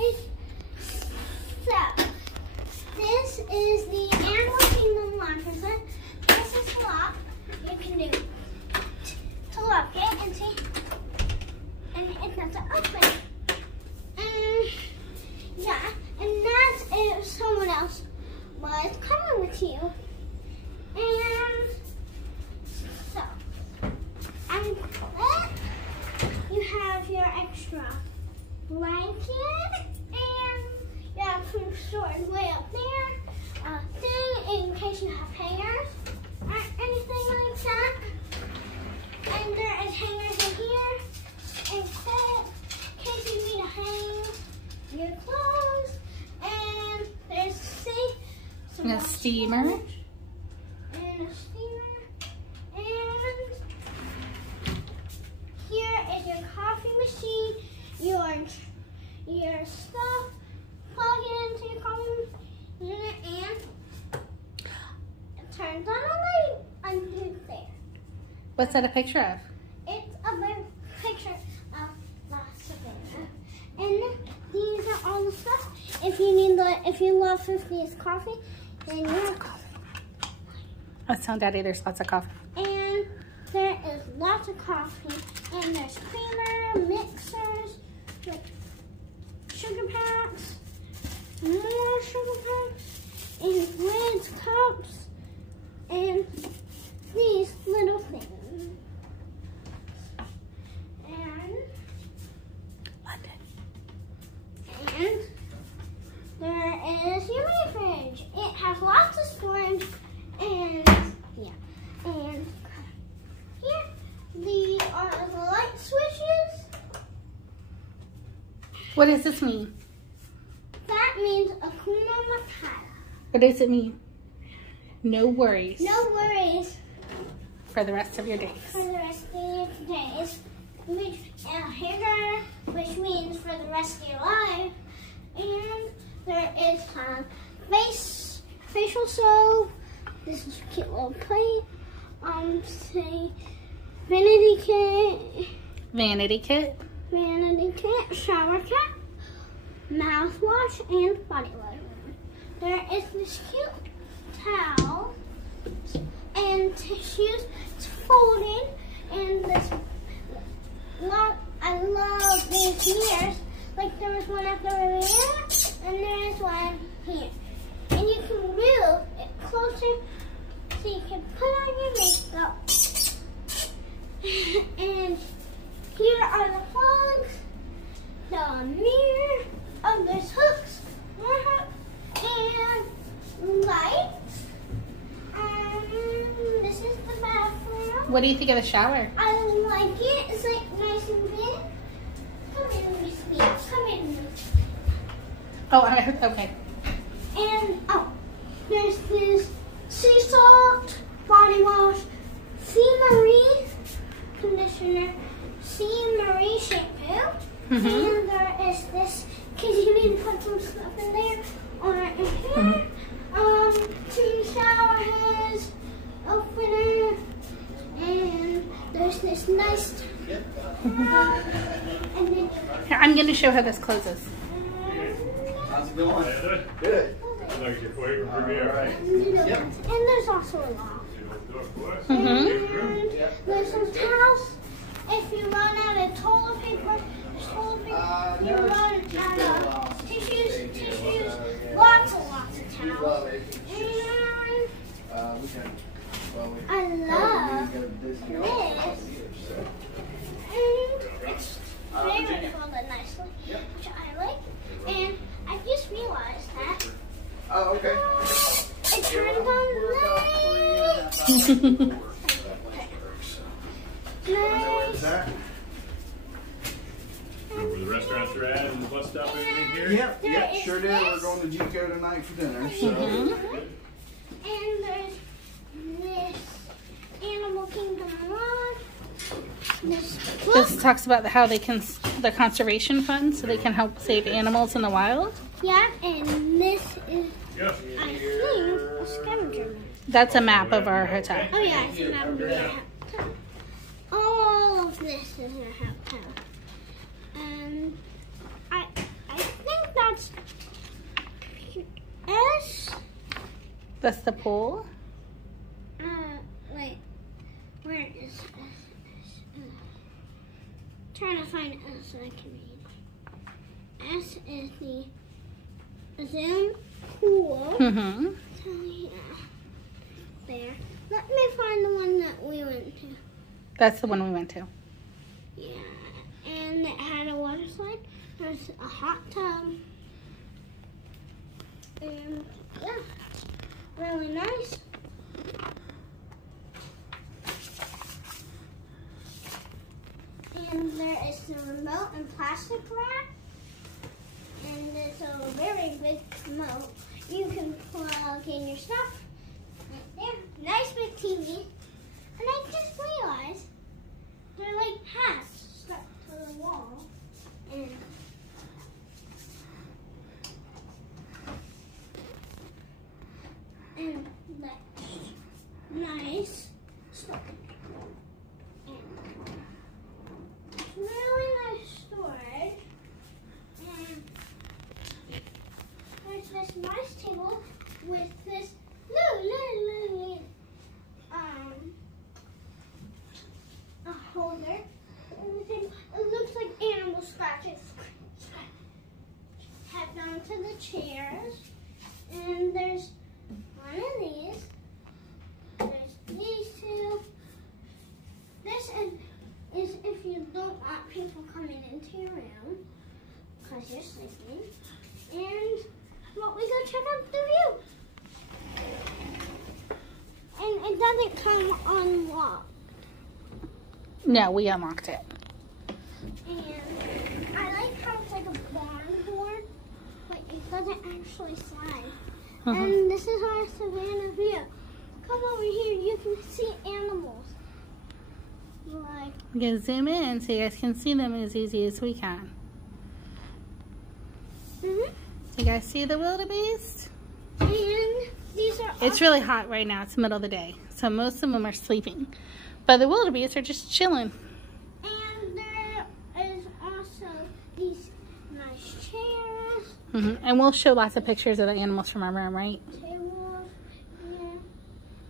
guys. So, this is the Animal Kingdom laundry set. This is the lock. You can do to lock it and see, and it doesn't open. Yeah, and that's if someone else was coming with you. And so, and then you have your extra blanket, and you have food stored way up there, thing in case you have hangers or anything like that. And there is hangers in here in case you need to hang your clothes. And there's some a steamer. And a steamer. And here is your coffee machine, your stuff, plug it into your coffee unit, and it turns on a light under there. What's that a picture of? It's a picture of La Savannah. And these are all the stuff. If you love 50's coffee, then you have coffee. Oh, tell Daddy there's lots of coffee. And there is lots of coffee. And there's creamer, mixers, like sugar packs, more sugar packs, and lids, cups, and these little things. And And there is your mini fridge. It has lots of storage, and yeah. And here, these are the light switches. What does this mean? That means Hakuna Matata. What does it mean? No worries. No worries For the rest of your days. for the rest of your days. Which means for the rest of your life. And there is facial soap. This is a cute little plate. Say Vanity kit. shower cap, mouthwash, and body lotion. There is this cute towel and tissues. It's folded, and this. I love these mirrors. Like there was one at the mirror, and there is one here. And you can move it closer so you can put on your makeup. And here are the plugs, the mirror. Oh, there's hooks, more hooks, and lights. This is the bathroom. What do you think of the shower? I like it. It's like nice and big. Come in, Miss Me. Come in. Oh, okay. And there's this sea salt, body wash, Sea Marie conditioner, Sea Marie shampoo, and there is this because you need to put some stuff in there or in here. Two shower heads, opener, and there's this nice. And then Here, I'm going to show how this closes. How's it going? Good. and there's also a lock. And there's some towels. If you run out of toilet paper, you run out of tissues, lots of towels. And I love this. And it's very folded nicely, which I like. And I just realized that. Oh, okay. It turned on light. Nice. Where the restaurants are at and the bus stop and everything here? Yep, sure did. We're going to Jico tonight for dinner. So. And there's this Animal Kingdom log. This talks about how they can, the conservation fund, so they can help save animals in the wild. Yeah, and this is, I think, a scavenger map. That's a map of our hotel. Oh yeah, it's a map of our hotel. All of this is our hotel. And I think that's S. That's the pool. Wait. Where is S? Trying to find S so I can read. S is the Zoom pool. Mm-hmm. So yeah. There. Let me find the one that we went to. That's the one we went to. Yeah. And it had a water slide. There's a hot tub. And yeah. Really nice. And there is the remote and plastic wrap. And it's a very big remote. You can plug in your stuff right there. Nice big TV. And I just realized they're like hats stuck to the wall. And that's nice. Really nice storage. And there's this nice table with this little a holder. Everything. It looks like animal scratches. Head down to the chairs. And there's one of these. There's these two. This is if you don't want people coming into your room because you're sleeping. And well, we go check out the view. And it doesn't come unlocked. No, we unlocked it. And I like how it's like a barn door, but it doesn't actually slide. And this is our savannah view. Come over here, you can see animals. Like, We can zoom in so you guys can see them as easy as we can. You guys see the wildebeest? and these are It's really hot right now. It's the middle of the day. So most of them are sleeping. But the wildebeest are just chilling. and there is also these nice chairs, And we'll show lots of pictures of the animals from our room, right? tables, yeah.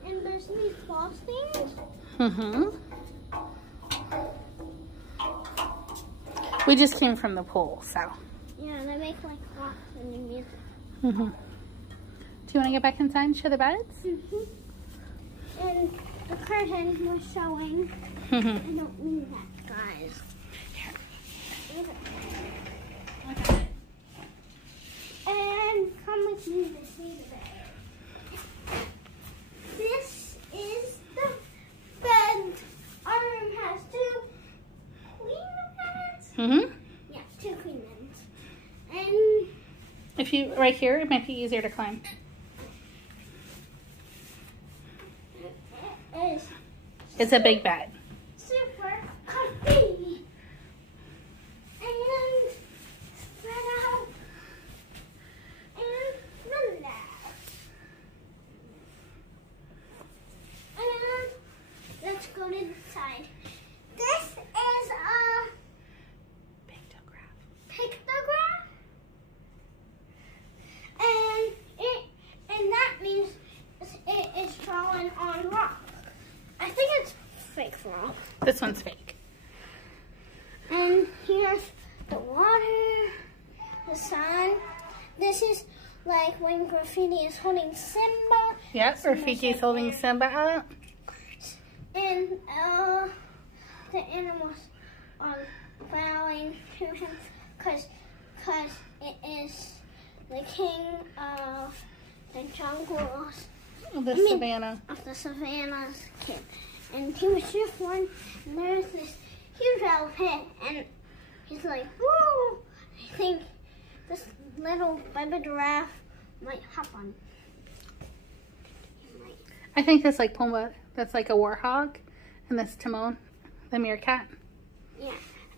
And there's these ball stands. We just came from the pool, so. Yeah, they make like rocks and music. Do you want to get back inside and show the beds? And the curtain was showing. I don't mean that, guys. Okay. And come with me to see the bed. This is the bed. Our room has two queen beds. Yeah, two queen beds. And If you, right here, it might be easier to climb. it is It's a big bed. super comfy. And spread out. And relax. And let's go to the side. This is a pictograph. And that means it is drawn on rock. I think it's fake rock. This one's fake. And here's the water, the sun. This is like when Graffiti is holding Simba. Yep, Rafiki is holding Simba up. And the animals are bowing to him because it is the king of the jungles, The savannah. of the savannas kid. And he was just one, and there's this huge elephant, and he's like, woo! I think this little baby giraffe might hop on. I think that's like Pumbaa. That's like a warhog. And that's Timon, the meerkat. Yeah.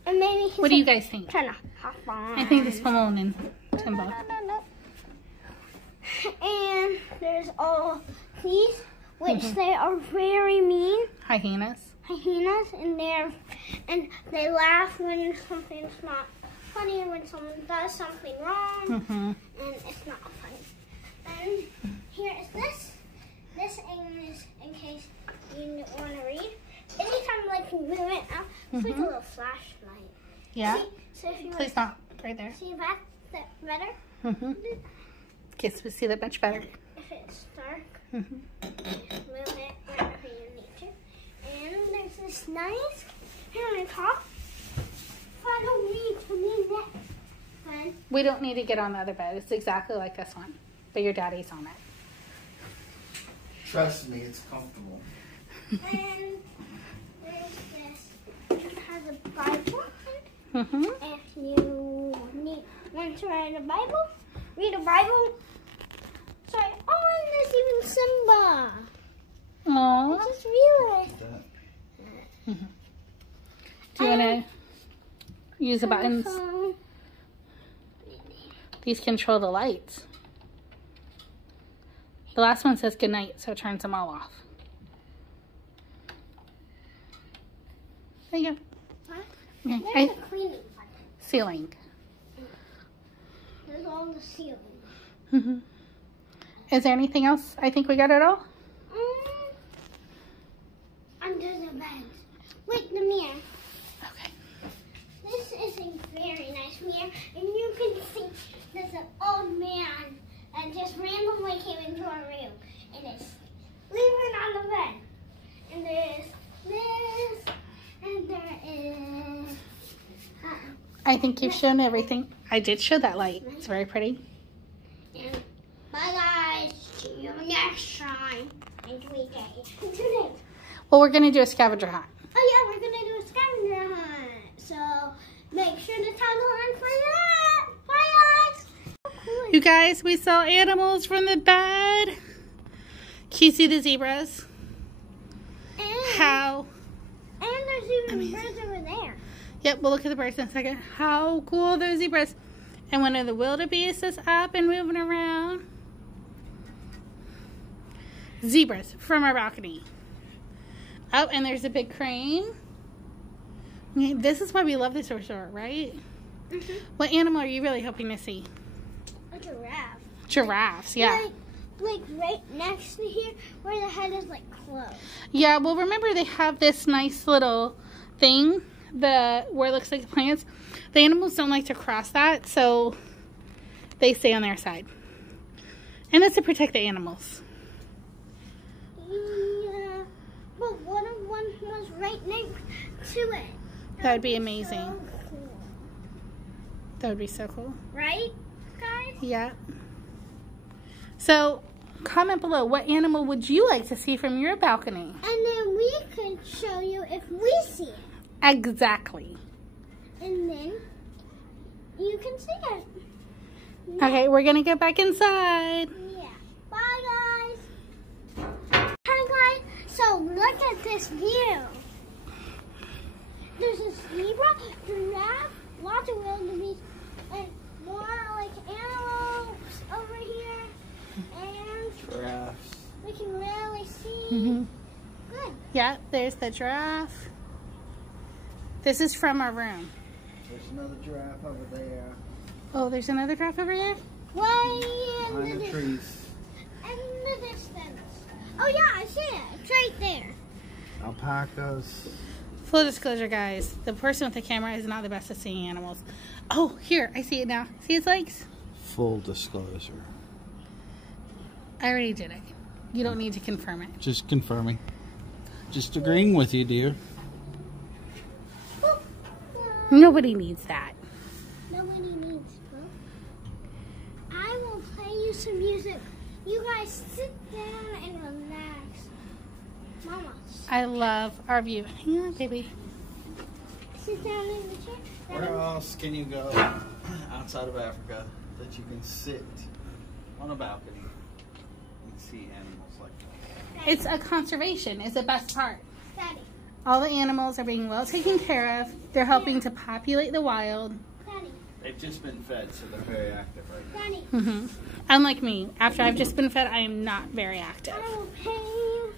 And maybe he's What do you guys think? trying to hop on. I think this Timon and Timba. And there's all these, which they are very mean. Hyenas. Hyenas, and they laugh when something's not funny when someone does something wrong, Mm-hmm. and it's not funny. And here is this. This is in case you want to read. Anytime like you move it out, it's like a little flashlight. Yeah. See, so if you Please not. Right there. see that better? Mm-hmm. Okay, so we see that much better. If it's dark, Mm-hmm. move it wherever you need to. And there's this nice here on the top. Follow me to the next one. We don't need to get on the other bed. It's exactly like this one, but your daddy's on it. Trust me, it's comfortable. And there's this. It has a Bible. Mm-hmm. If you want to read a Bible, read a Bible. Sorry. Oh, and there's even Simba. Aww. I just realized. That. Do you want to use the buttons? Phone. These control the lights. The last one says goodnight, so it turns them all off. There you go. Huh? Okay. There's a cleaning button. Ceiling. There's all the ceiling. Mm-hmm. Is there anything else? I think we got it all. Under the bed. Wait, the mirror. Okay. This is a very nice mirror, and you can see there's an old man that just randomly came into our room, and is sleeping on the bed. And there's this, and there is. I think you've shown everything. I did show that light. It's very pretty. And bye guys. See you next time. And today. Well, we're going to do a scavenger hunt. Oh yeah, we're gonna do a scavenger hunt. So make sure to tag along for that. Bye guys. You guys, we saw animals from the bed. Can you see the zebras? And, How? and there's even birds over there. Yep, we'll look at the birds in a second. How cool are those zebras? And one of the wildebeest is up and moving around. Zebras from our balcony. Oh, and there's a big crane. Okay, this is why we love this resort, right? Mm-hmm. What animal are you really hoping to see? A giraffe. Giraffes, yeah. Like right next to here, where the head is like closed. Yeah, well, remember they have this nice little thing, where it looks like plants. The animals don't like to cross that, so they stay on their side. And that's to protect the animals. Yeah, but what if one was right next to it? That would be amazing. So cool. That would be so cool. Right, guys? Yeah. So, comment below, what animal would you like to see from your balcony? And then we could show you if we see it. Exactly. And then you can see it. Okay, we're going to go back inside. Yeah. Bye, guys. Hi, guys. So look at this view. There's a zebra, giraffe, lots of wildebeest, and more like animals over here. And Giraffes. we can really see. Mm-hmm. Good. Yeah, there's the giraffe. This is from our room. There's another giraffe over there. Oh, there's another giraffe over there? Way in Behind the trees. in the distance. Oh yeah, I see it. It's right there. Alpacas. Full disclosure, guys. The person with the camera is not the best at seeing animals. Oh, here. I see it now. See its legs? Full disclosure. I already did it. You don't need to confirm it. Just confirming. Just agreeing with you, dear. Nobody needs that. Nobody needs both. I will play you some music. You guys sit down and relax. Mama, I love our view. Hang on, baby. sit down in the chair. Where else can you go outside of Africa that you can sit on a balcony and see animals like that? It's a conservation. It's the best part. Daddy, All the animals are being well taken care of. They're helping to populate the wild. Daddy, They've just been fed, so they're very active right now. Daddy. hmm Unlike me, after I've just been fed, I am not very active. I will pay you.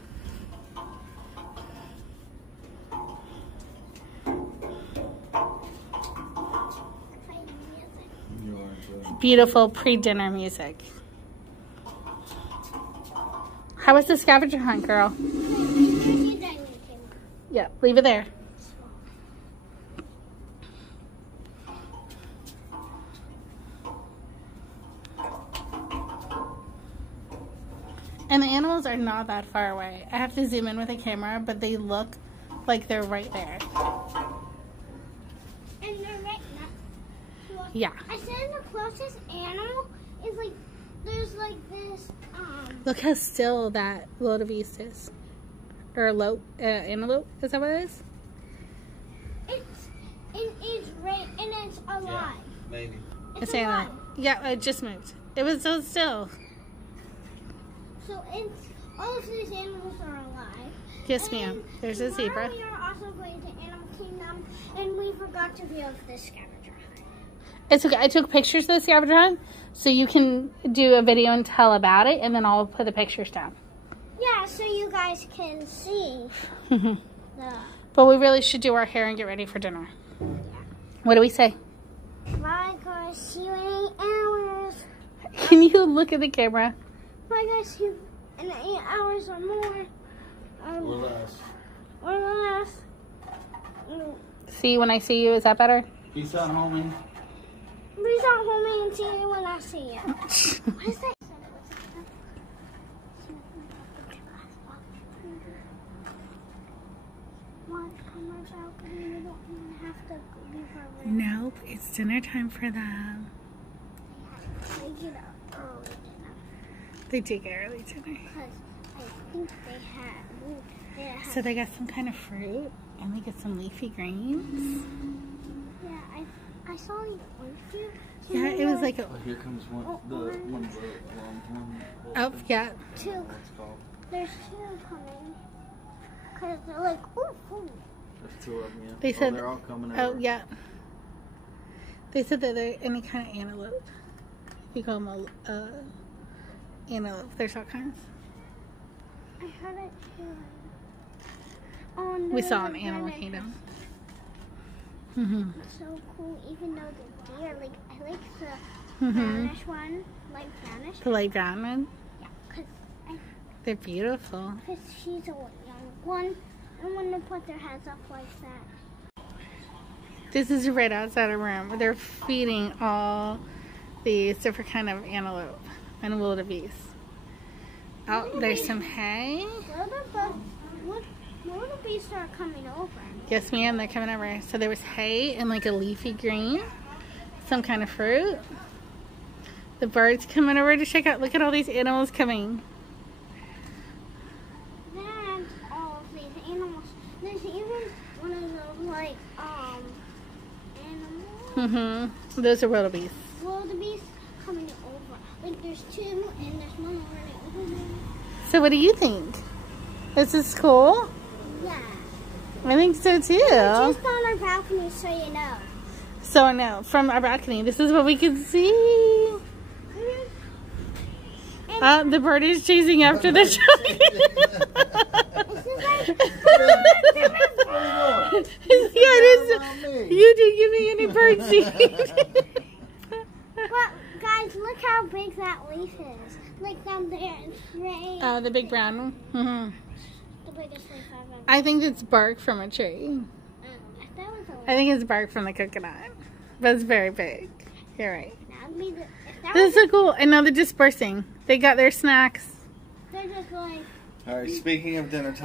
Play Beautiful pre-dinner music. How was the scavenger hunt, girl? Yeah, leave it there. And the animals are not that far away. I have to zoom in with a camera, but they look like they're right there. And they're right next. Yeah. I said the closest animal is like, there's like this, Look how still that wildebeest is. Or antelope, is that what it is? it's right, and it's alive. Yeah, maybe. It's antelope. alive. Yeah, it just moved. It was so still. So all of these animals are alive. Yes, ma'am. There's a zebra. We are also going to Animal Kingdom, and we forgot to view the scavenger hunt. It's okay. I took pictures of the scavenger hunt, so you can do a video and tell about it, and then I'll put the pictures down. Yeah, so you guys can see But we really should do our hair and get ready for dinner. What do we say? Bye, guys. See you in 8 hours. Can you look at the camera? Bye, guys. See you in 8 hours or more. Or less. Or less. See you when I see you. Is that better? Peace out, homie. Please don't hold me and see you when I see you. What is that? Nope, it's dinner time for them. They get up early dinner. They do get early dinner. Because I think they had So they got some kind of fruit, and they get some leafy greens. Yeah, I saw like one fruit. Yeah, it was like a... Oh, here comes one. The one long one. Oh, yeah. Two. What's called? There's two coming. Because they're like, ooh. There's 2 of them. Yeah. They said... they're all coming Oh, over. yeah. They said that they're any kind of antelope. You call them antelope. There's all kinds. I heard it too. Oh, no, We saw an Animal Kingdom. It's so cool, even though the deer, like, I like the brownish one, light brownish. The light brown one. Yeah, because They're beautiful. she's a young one. I want to put their heads up like that. This is right outside our room. They're feeding all these different kind of antelope and wildebeest. Oh, there's some hay. Wildebeest are coming over. Yes, ma'am, they're coming over. So there was hay and like a leafy green, some kind of fruit. The birds coming over to check out. Look at all these animals coming. Then all of these animals. There's even one of those like animals. Those are wildebeest. Wildebeest coming over. Like there's 2 and there's one already over there. So what do you think? Is this cool? Yeah. I think so too. Just on our balcony, so you know. So I know, from our balcony, this is what we can see. The bird is chasing after the truck. You didn't give me any bird seed. But guys, look how big that leaf is. Like down there, it's great. Oh, the big brown one? The biggest leaf I've ever. I think it's bark from a tree. That was a I think it's bark from the coconut. But it's very big. You're right. That'd be the, if that This was is so cool. And now they're dispersing. They got their snacks. they're just like. All right, speaking of dinner time.